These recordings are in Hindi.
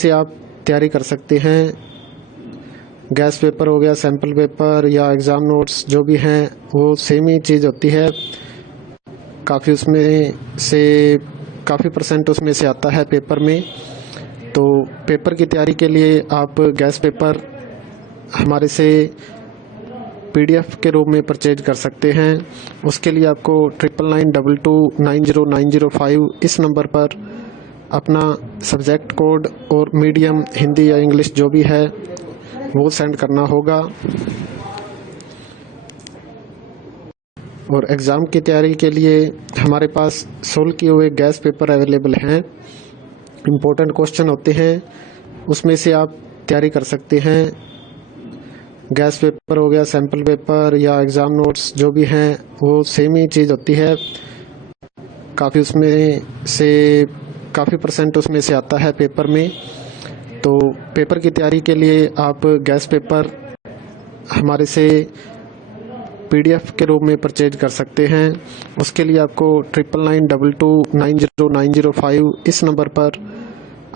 से आप तैयारी कर सकते हैं। गैस पेपर हो गया, सैम्पल पेपर या एग्ज़ाम नोट्स जो भी हैं वो सेम ही चीज़ होती है। काफ़ी उसमें से काफ़ी परसेंट उसमें से आता है पेपर में। तो पेपर की तैयारी के लिए आप गैस पेपर हमारे से PDF के रूप में परचेज कर सकते हैं। उसके लिए आपको 9992290905 इस नंबर पर अपना सब्जेक्ट कोड और मीडियम हिंदी या इंग्लिश जो भी है वो सेंड करना होगा। और एग्ज़ाम की तैयारी के लिए हमारे पास सोल्व किए हुए गैस पेपर अवेलेबल हैं। इम्पोर्टेंट क्वेश्चन होते हैं, उसमें से आप तैयारी कर सकते हैं। गैस पेपर हो गया, सैम्पल पेपर या एग्ज़ाम नोट्स जो भी हैं वो सेम ही चीज़ होती है। काफ़ी उसमें से काफ़ी परसेंट उसमें से आता है पेपर में। तो पेपर की तैयारी के लिए आप गैस पेपर हमारे से PDF के रूप में परचेज कर सकते हैं। उसके लिए आपको 9992290905 इस नंबर पर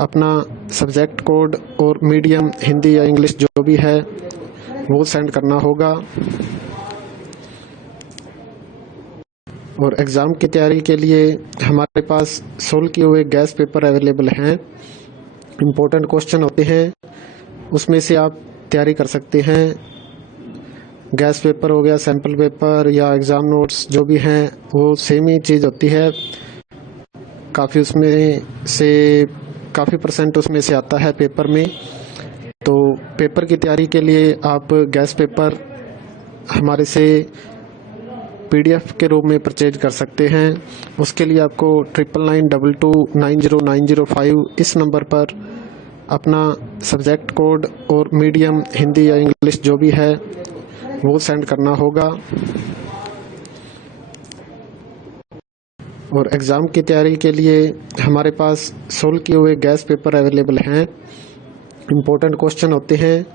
अपना सब्जेक्ट कोड और मीडियम हिंदी या इंग्लिश जो भी है वो सेंड करना होगा। और एग्ज़ाम की तैयारी के लिए हमारे पास सोल्व किए हुए गैस पेपर अवेलेबल हैं। इम्पोर्टेंट क्वेश्चन होते हैं, उसमें से आप तैयारी कर सकते हैं। गैस पेपर हो गया, सैम्पल पेपर या एग्ज़ाम नोट्स जो भी हैं वो सेम ही चीज़ होती है। काफ़ी उसमें से काफ़ी परसेंट उसमें से आता है पेपर में। तो पेपर की तैयारी के लिए आप गैस पेपर हमारे से PDF के रूप में परचेज कर सकते हैं। उसके लिए आपको 9992290905 इस नंबर पर अपना सब्जेक्ट कोड और मीडियम हिंदी या इंग्लिश जो भी है वो सेंड करना होगा। और एग्ज़ाम की तैयारी के लिए हमारे पास सोल्व किए हुए गैस पेपर अवेलेबल हैं। इम्पोर्टेंट क्वेश्चन होते हैं,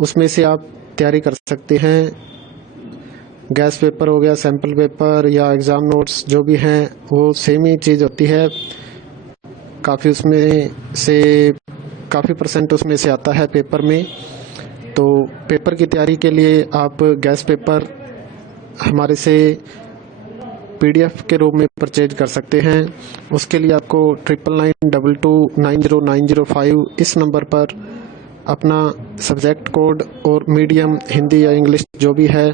उसमें से आप तैयारी कर सकते हैं। गैस पेपर हो गया, सैम्पल पेपर या एग्ज़ाम नोट्स जो भी हैं वो सेम ही चीज़ होती है। काफ़ी उसमें से काफ़ी परसेंट उसमें से आता है पेपर में। तो पेपर की तैयारी के लिए आप गैस पेपर हमारे से PDF के रूप में परचेज कर सकते हैं। उसके लिए आपको 9992290905 इस नंबर पर अपना सब्जेक्ट कोड और मीडियम हिंदी या इंग्लिश जो भी है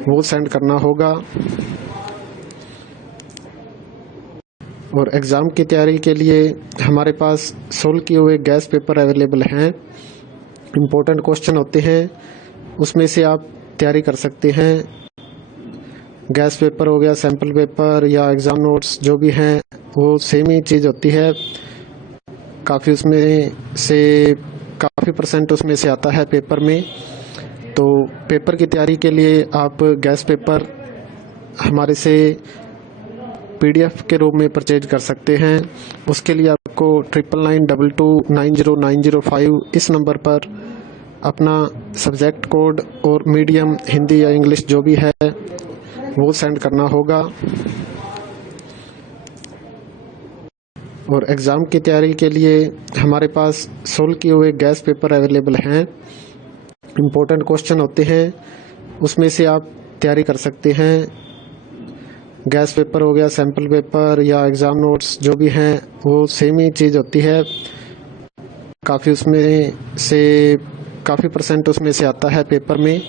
वो सेंड करना होगा। और एग्ज़ाम की तैयारी के लिए हमारे पास सोल्व किए हुए गैस पेपर अवेलेबल हैं। इम्पोर्टेंट क्वेश्चन होते हैं, उसमें से आप तैयारी कर सकते हैं। गैस पेपर हो गया, सैम्पल पेपर या एग्ज़ाम नोट्स जो भी हैं वो सेम ही चीज़ होती है। काफ़ी उसमें से काफ़ी परसेंट उसमें से आता है पेपर में। तो पेपर की तैयारी के लिए आप गैस पेपर हमारे से PDF के रूप में परचेज कर सकते हैं। उसके लिए आपको 9992290905 इस नंबर पर अपना सब्जेक्ट कोड और मीडियम हिंदी या इंग्लिश जो भी है वो सेंड करना होगा। और एग्ज़ाम की तैयारी के लिए हमारे पास सोल्व किए हुए गैस पेपर अवेलेबल हैं। इम्पोर्टेंट क्वेश्चन होते हैं, उसमें से आप तैयारी कर सकते हैं। गैस पेपर हो गया, सैम्पल पेपर या एग्ज़ाम नोट्स जो भी हैं वो सेम ही चीज़ होती है। काफ़ी उसमें से काफ़ी परसेंट उसमें से आता है पेपर में।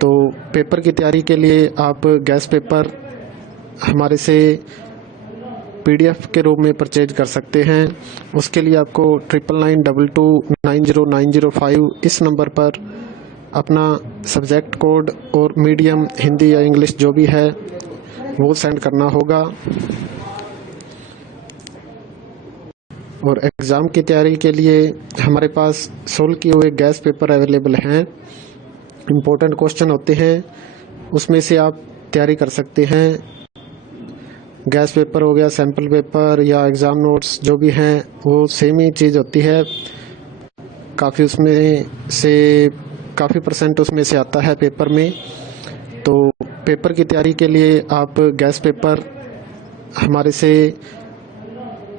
तो पेपर की तैयारी के लिए आप गैस पेपर हमारे से PDF के रूप में परचेज कर सकते हैं। उसके लिए आपको 9992290905 इस नंबर पर अपना सब्जेक्ट कोड और मीडियम हिंदी या इंग्लिश जो भी है वो सेंड करना होगा। और एग्ज़ाम की तैयारी के लिए हमारे पास सोल्व किए हुए गैस पेपर अवेलेबल हैं। इम्पोर्टेंट क्वेश्चन होते हैं, उसमें से आप तैयारी कर सकते हैं। गैस पेपर हो गया, सैम्पल पेपर या एग्ज़ाम नोट्स जो भी हैं वो सेम ही चीज़ होती है। काफ़ी उसमें से काफ़ी परसेंट उसमें से आता है पेपर में। तो पेपर की तैयारी के लिए आप गैस पेपर हमारे से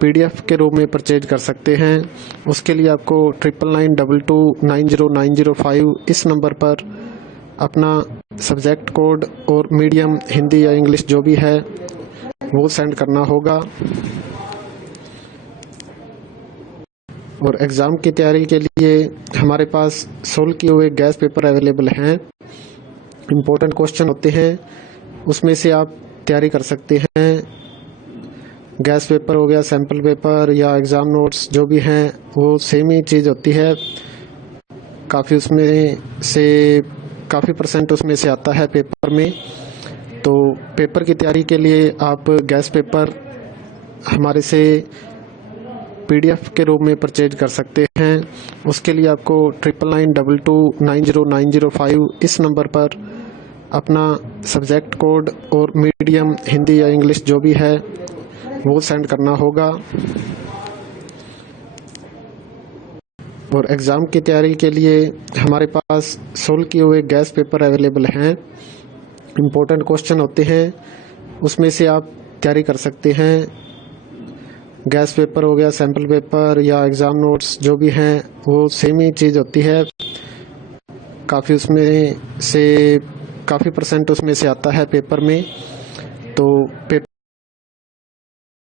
PDF के रूप में परचेज कर सकते हैं। उसके लिए आपको 9992290905 इस नंबर पर अपना सब्जेक्ट कोड और मीडियम हिंदी या इंग्लिश जो भी है वो सेंड करना होगा। और एग्ज़ाम की तैयारी के लिए हमारे पास सोल्व किए हुए गैस पेपर अवेलेबल हैं। इम्पोर्टेंट क्वेश्चन होते हैं, उसमें से आप तैयारी कर सकते हैं। गैस पेपर हो गया, सैम्पल पेपर या एग्ज़ाम नोट्स जो भी हैं वो सेम ही चीज़ होती है। काफ़ी परसेंट उसमें से आता है पेपर में। तो पेपर की तैयारी के लिए आप गैस पेपर हमारे से PDF के रूप में परचेज कर सकते हैं। उसके लिए आपको 9992290905 इस नंबर पर अपना सब्जेक्ट कोड और मीडियम हिंदी या इंग्लिश जो भी है वो सेंड करना होगा। और एग्ज़ाम की तैयारी के लिए हमारे पास सोल्व किए हुए गैस पेपर अवेलेबल हैं। इम्पोर्टेंट क्वेश्चन होते हैं, उसमें से आप तैयारी कर सकते हैं। गैस पेपर हो गया, सैम्पल पेपर या एग्ज़ाम नोट्स जो भी हैं वो सेम ही चीज़ होती है। काफ़ी परसेंट उसमें से आता है पेपर में। तो पेपर